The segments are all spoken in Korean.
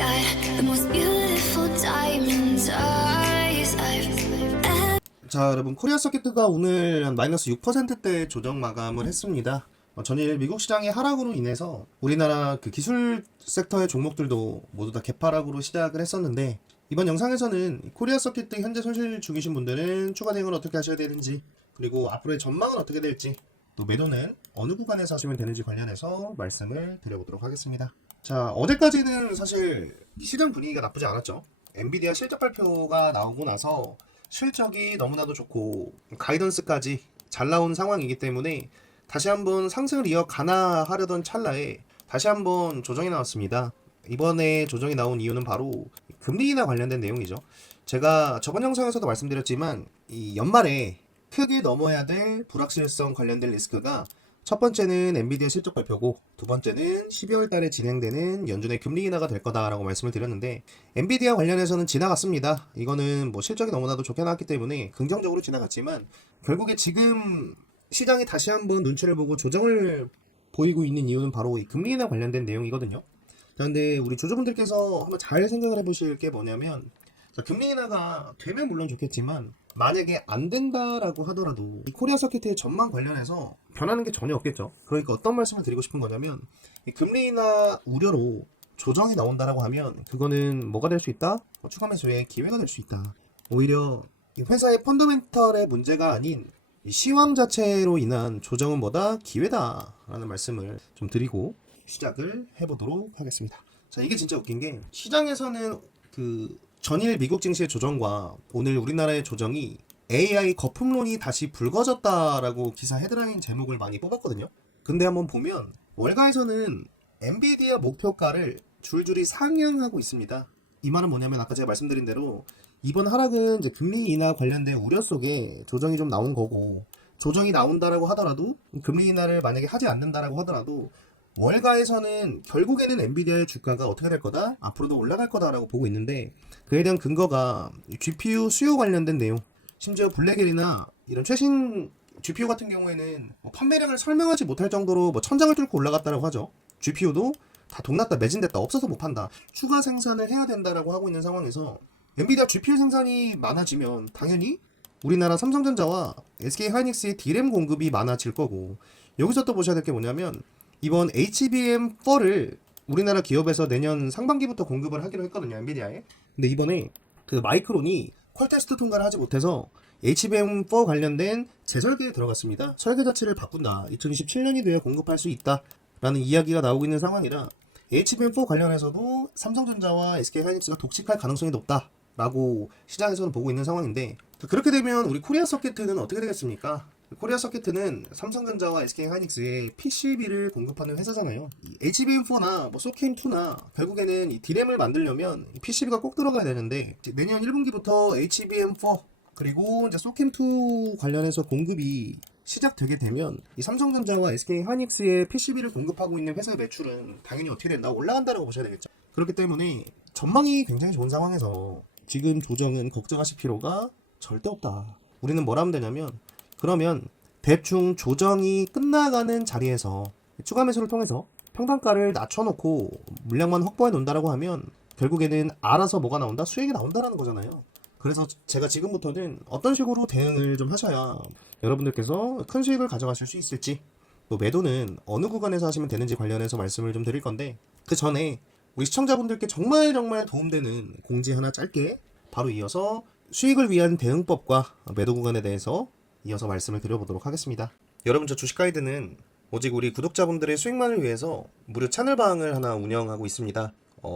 got the most beautiful diamonds eyes I've 자, 여러분, 코리아 서킷가 오늘 한 마이너스 6%대 조정 마감을 했습니다. 전일 미국 시장의 하락으로 인해서 우리나라 그 기술 섹터의 종목들도 모두 다 개파락으로 시작을 했었는데, 이번 영상에서는 코리아 서킷 현재 손실 중이신 분들은 추가 대응을 어떻게 하셔야 되는지, 그리고 앞으로의 전망은 어떻게 될지, 또 매도는 어느 구간에서 하시면 되는지 관련해서 말씀을 드려보도록 하겠습니다. 자, 어제까지는 사실 시장 분위기가 나쁘지 않았죠. 엔비디아 실적 발표가 나오고 나서 실적이 너무나도 좋고 가이던스까지 잘 나온 상황이기 때문에 다시 한번 상승을 이어가나 하려던 찰나에 다시 한번 조정이 나왔습니다. 이번에 조정이 나온 이유는 바로 금리 인하 관련된 내용이죠. 제가 저번 영상에서도 말씀드렸지만 이 연말에 크게 넘어야 될 불확실성 관련된 리스크가 첫 번째는 엔비디아 실적 발표고 두 번째는 12월 달에 진행되는 연준의 금리 인하가 될 거다라고 말씀을 드렸는데, 엔비디아 관련해서는 지나갔습니다. 이거는 뭐 실적이 너무나도 좋게 나왔기 때문에 긍정적으로 지나갔지만 결국에 지금 시장이 다시 한번 눈치를 보고 조정을 보이고 있는 이유는 바로 이 금리 인하 관련된 내용이거든요. 그런데 우리 조조분들께서 한번 잘 생각을 해보실 게 뭐냐면, 금리 인하가 되면 물론 좋겠지만 만약에 안 된다라고 하더라도 이 코리아 서킷의 전망 관련해서 변하는 게 전혀 없겠죠. 그러니까 어떤 말씀을 드리고 싶은 거냐면, 이 금리 인하 우려로 조정이 나온다라고 하면 그거는 뭐가 될 수 있다? 추가 매수의 기회가 될 수 있다. 오히려 이 회사의 펀더멘털의 문제가 아닌 이 시황 자체로 인한 조정은 뭐다? 기회다라는 말씀을 좀 드리고 시작을 해보도록 하겠습니다. 자, 이게 진짜 웃긴 게 시장에서는 그 전일 미국 증시의 조정과 오늘 우리나라의 조정이 AI 거품론이 다시 불거졌다라고 기사 헤드라인 제목을 많이 뽑았거든요. 근데 한번 보면 월가에서는 엔비디아 목표가를 줄줄이 상향하고 있습니다. 이 말은 뭐냐면 아까 제가 말씀드린 대로 이번 하락은 이제 금리 인하 관련된 우려 속에 조정이 좀 나온 거고, 조정이 나온다라고 하더라도 금리 인하를 만약에 하지 않는다라고 하더라도 월가에서는 결국에는 엔비디아의 주가가 어떻게 될 거다? 앞으로도 올라갈 거다라고 보고 있는데, 그에 대한 근거가 GPU 수요 관련된 내용, 심지어 블랙엘이나 이런 최신 GPU 같은 경우에는 판매량을 설명하지 못할 정도로 천장을 뚫고 올라갔다라고 하죠. GPU도 다 동났다, 매진됐다, 없어서 못 판다, 추가 생산을 해야 된다라고 하고 있는 상황에서 엔비디아 GPU 생산이 많아지면 당연히 우리나라 삼성전자와 SK하이닉스의 D램 공급이 많아질 거고, 여기서 또 보셔야 될 게 뭐냐면 이번 HBM4를 우리나라 기업에서 내년 상반기부터 공급을 하기로 했거든요, 엔비디아에. 근데 이번에 그 마이크론이 퀄 테스트 통과를 하지 못해서 HBM4 관련된 재설계에 들어갔습니다. 설계 자체를 바꾼다, 2027년이 돼야 공급할 수 있다 라는 이야기가 나오고 있는 상황이라 HBM4 관련해서도 삼성전자와 SK하이닉스가 독식할 가능성이 높다 라고 시장에서는 보고 있는 상황인데, 그렇게 되면 우리 코리아 서킷은 어떻게 되겠습니까? 코리아 서킷은 삼성전자와 SK하이닉스의 PCB를 공급하는 회사잖아요. HBM4나 소캠2나 결국에는 이 D램을 만들려면 PCB가 꼭 들어가야 되는데, 내년 1분기부터 HBM4 그리고 이제 소캠2 관련해서 공급이 시작되게 되면 이 삼성전자와 SK하이닉스의 PCB를 공급하고 있는 회사의 매출은 당연히 어떻게 된다? 올라간다라고 보셔야 되겠죠. 그렇기 때문에 전망이 굉장히 좋은 상황에서 지금 조정은 걱정하실 필요가 절대 없다. 우리는 뭘 하면 되냐면, 그러면 대충 조정이 끝나가는 자리에서 추가 매수를 통해서 평단가를 낮춰놓고 물량만 확보해 놓는다라고 하면 결국에는 알아서 뭐가 나온다? 수익이 나온다라는 거잖아요. 그래서 제가 지금부터는 어떤 식으로 대응을 좀 하셔야 여러분들께서 큰 수익을 가져가실 수 있을지, 또 매도는 어느 구간에서 하시면 되는지 관련해서 말씀을 좀 드릴 건데, 그 전에 우리 시청자분들께 정말 도움되는 공지 하나 짧게 바로 이어서 수익을 위한 대응법과 매도 구간에 대해서 이어서 말씀을 드려보도록 하겠습니다. 여러분, 저 주식 가이드는 오직 우리 구독자분들의 수익만을 위해서 무료 채널방을 하나 운영하고 있습니다.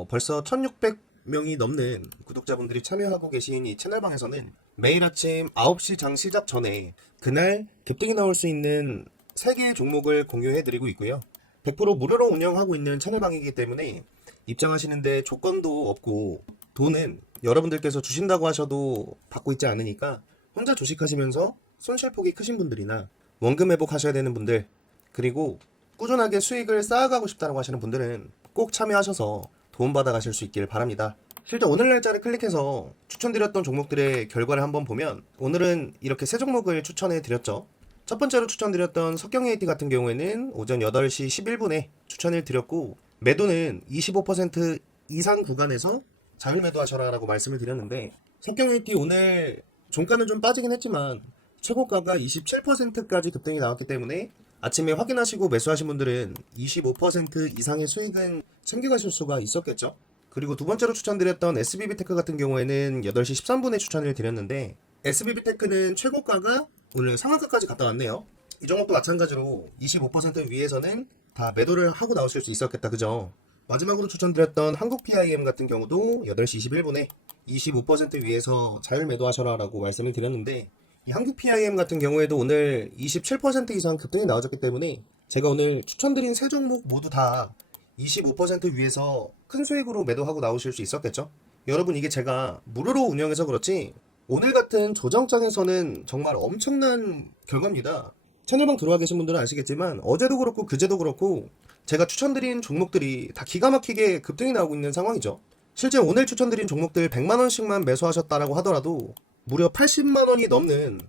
벌써 1600명이 넘는 구독자분들이 참여하고 계신 이 채널방에서는 매일 아침 9시 장 시작 전에 그날 급등이 나올 수 있는 3개의 종목을 공유해드리고 있고요. 100% 무료로 운영하고 있는 채널방이기 때문에 입장하시는데 조건도 없고, 돈은 여러분들께서 주신다고 하셔도 받고 있지 않으니까 혼자 주식하시면서 손실폭이 크신 분들이나 원금 회복하셔야 되는 분들, 그리고 꾸준하게 수익을 쌓아가고 싶다고 하시는 분들은 꼭 참여하셔서 도움받아 가실 수 있길 바랍니다. 실제 오늘 날짜를 클릭해서 추천드렸던 종목들의 결과를 한번 보면 오늘은 이렇게 3종목을 추천해 드렸죠. 첫 번째로 추천드렸던 석경 AT 같은 경우에는 오전 8시 11분에 추천을 드렸고, 매도는 25% 이상 구간에서 자율 매도하셔라 라고 말씀을 드렸는데, 석경IT 오늘 종가는 좀 빠지긴 했지만 최고가가 27%까지 급등이 나왔기 때문에 아침에 확인하시고 매수하신 분들은 25% 이상의 수익은 챙겨가실 수가 있었겠죠. 그리고 두 번째로 추천드렸던 SBB테크 같은 경우에는 8시 13분에 추천을 드렸는데, SBB테크는 최고가가 오늘 상한가까지 갔다 왔네요. 이 종목도 마찬가지로 25% 위에서는 다 매도를 하고 나오실 수 있었겠다, 그죠? 마지막으로 추천드렸던 한국PIM 같은 경우도 8시 21분에 25% 위에서 자율 매도하셔라 라고 말씀을 드렸는데, 이 한국PIM 같은 경우에도 오늘 27% 이상 급등이 나와줬기 때문에 제가 오늘 추천드린 세 종목 모두 다 25% 위에서 큰 수익으로 매도하고 나오실 수 있었겠죠? 여러분, 이게 제가 무료로 운영해서 그렇지 오늘 같은 조정장에서는 정말 엄청난 결과입니다. 채널방 들어와 계신 분들은 아시겠지만 어제도 그렇고 그제도 그렇고 제가 추천드린 종목들이 다 기가 막히게 급등이 나오고 있는 상황이죠. 실제 오늘 추천드린 종목들 100만원씩만 매수하셨다라고 하더라도 무려 80만원이 넘는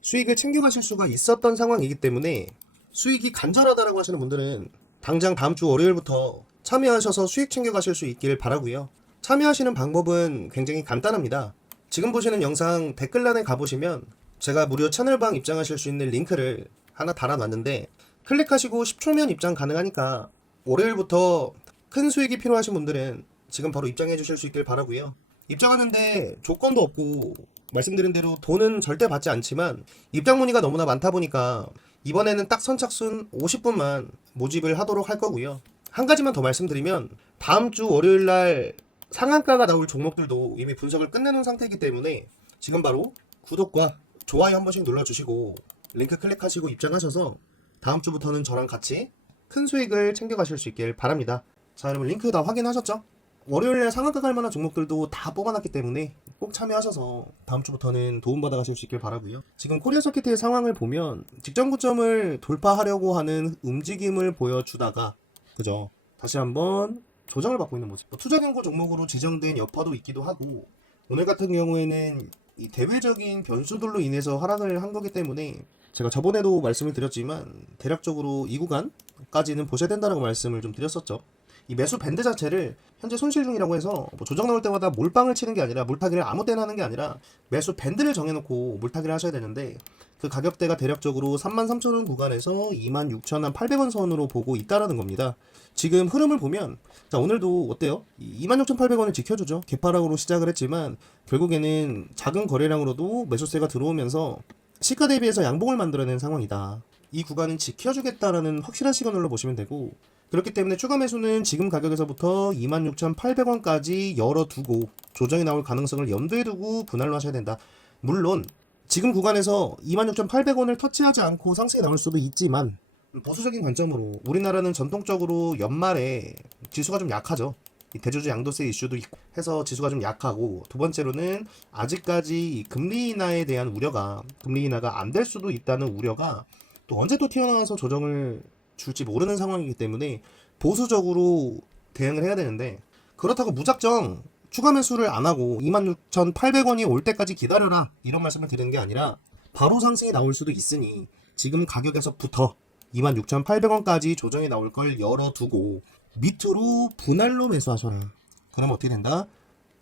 수익을 챙겨가실 수가 있었던 상황이기 때문에 수익이 간절하다라고 하시는 분들은 당장 다음 주 월요일부터 참여하셔서 수익 챙겨가실 수 있길 바라고요. 참여하시는 방법은 굉장히 간단합니다. 지금 보시는 영상 댓글란에 가보시면 제가 무료 채널방 입장하실 수 있는 링크를 하나 달아놨는데, 클릭하시고 10초면 입장 가능하니까 월요일부터 큰 수익이 필요하신 분들은 지금 바로 입장해 주실 수 있길 바라고요. 입장하는데 조건도 없고 말씀드린 대로 돈은 절대 받지 않지만 입장 문의가 너무나 많다 보니까 이번에는 딱 선착순 50분만 모집을 하도록 할 거고요. 한 가지만 더 말씀드리면 다음 주 월요일 날 상한가가 나올 종목들도 이미 분석을 끝내놓은 상태이기 때문에 지금 바로 구독과 좋아요 한 번씩 눌러주시고 링크 클릭하시고 입장하셔서 다음 주부터는 저랑 같이 큰 수익을 챙겨가실 수 있길 바랍니다. 자, 여러분 링크 다 확인하셨죠? 월요일에 상한가 갈 만한 종목들도 다 뽑아놨기 때문에 꼭 참여하셔서 다음 주부터는 도움받아 가실 수 있길 바라고요. 지금 코리아 서킷의 상황을 보면 직전 고점을 돌파하려고 하는 움직임을 보여주다가, 그죠? 다시 한번 조정을 받고 있는 모습. 투자 경고 종목으로 지정된 여파도 있기도 하고, 오늘 같은 경우에는 이 대외적인 변수들로 인해서 하락을 한 거기 때문에 제가 저번에도 말씀을 드렸지만 대략적으로 이 구간까지는 보셔야 된다고 말씀을 좀 드렸었죠. 이 매수 밴드 자체를 현재 손실 중이라고 해서 뭐 조정 나올 때마다 몰빵을 치는 게 아니라, 물타기를 아무 때나 하는 게 아니라 매수 밴드를 정해놓고 물타기를 하셔야 되는데, 그 가격대가 대략적으로 33,000원 구간에서 26,800원 선으로 보고 있다라는 겁니다. 지금 흐름을 보면, 자, 오늘도 어때요? 26,800원을 지켜주죠. 개파락으로 시작을 했지만 결국에는 작은 거래량으로도 매수세가 들어오면서 시가 대비해서 양봉을 만들어낸 상황이다. 이 구간은 지켜주겠다라는 확실한 시그널로 보시면 되고, 그렇기 때문에 추가 매수는 지금 가격에서부터 26,800원까지 열어두고 조정이 나올 가능성을 염두에 두고 분할로 하셔야 된다. 물론 지금 구간에서 26,800원을 터치하지 않고 상승이 나올 수도 있지만, 보수적인 관점으로 우리나라는 전통적으로 연말에 지수가 좀 약하죠. 이 대주주 양도세 이슈도 있고 해서 지수가 좀 약하고, 두 번째로는 아직까지 금리 인하에 대한 우려가, 금리 인하가 안 될 수도 있다는 우려가 또 언제 또 튀어나와서 조정을 줄지 모르는 상황이기 때문에 보수적으로 대응을 해야 되는데, 그렇다고 무작정 추가 매수를 안 하고 26,800원이 올 때까지 기다려라 이런 말씀을 드리는 게 아니라, 바로 상승이 나올 수도 있으니 지금 가격에서부터 26,800원까지 조정이 나올 걸 열어두고 밑으로 분할로 매수하셔라. 그럼 어떻게 된다?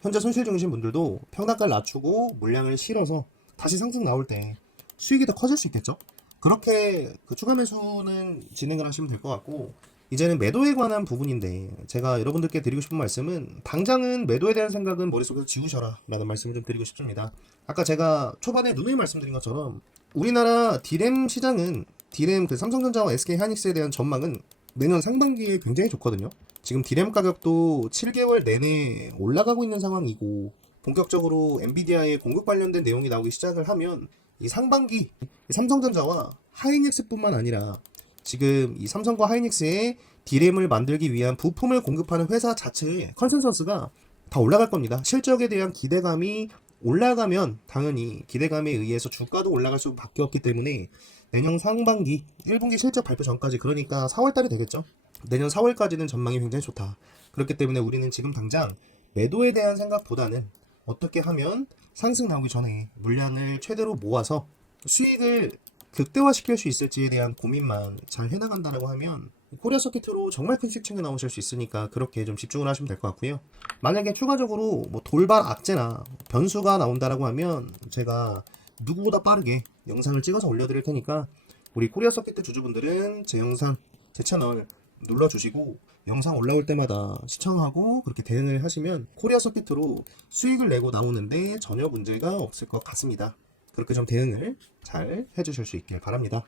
현재 손실 중이신 분들도 평단가를 낮추고 물량을 실어서 다시 상승 나올 때 수익이 더 커질 수 있겠죠? 그렇게 그 추가 매수는 진행을 하시면 될 것 같고, 이제는 매도에 관한 부분인데 제가 여러분들께 드리고 싶은 말씀은, 당장은 매도에 대한 생각은 머릿속에서 지우셔라 라는 말씀을 좀 드리고 싶습니다. 아까 제가 초반에 누누이 말씀드린 것처럼 우리나라 디램 시장은, 디램 그 삼성전자와 SK하이닉스에 대한 전망은 내년 상반기에 굉장히 좋거든요. 지금 디램 가격도 7개월 내내 올라가고 있는 상황이고, 본격적으로 엔비디아의 공급 관련된 내용이 나오기 시작을 하면 이 상반기 삼성전자와 하이닉스뿐만 아니라 지금 이 삼성과 하이닉스의 디램을 만들기 위한 부품을 공급하는 회사 자체의 컨센서스가 다 올라갈 겁니다. 실적에 대한 기대감이 올라가면 당연히 기대감에 의해서 주가도 올라갈 수밖에 없기 때문에 내년 상반기 1분기 실적 발표 전까지, 그러니까 4월달이 되겠죠. 내년 4월까지는 전망이 굉장히 좋다. 그렇기 때문에 우리는 지금 당장 매도에 대한 생각보다는 어떻게 하면 상승 나오기 전에 물량을 최대로 모아서 수익을 극대화시킬 수 있을지에 대한 고민만 잘 해나간다라고 하면 코리아 서킷으로 정말 큰 수익 챙겨 나오실 수 있으니까 그렇게 좀 집중을 하시면 될 것 같고요. 만약에 추가적으로 뭐 돌발 악재나 변수가 나온다라고 하면 제가 누구보다 빠르게 영상을 찍어서 올려드릴 테니까 우리 코리아 서킷 주주분들은 제 영상, 제 채널 눌러주시고 영상 올라올 때마다 시청하고 그렇게 대응을 하시면 코리아 서킷으로 수익을 내고 나오는데 전혀 문제가 없을 것 같습니다. 그렇게 좀 대응을 잘 해주실 수 있길 바랍니다.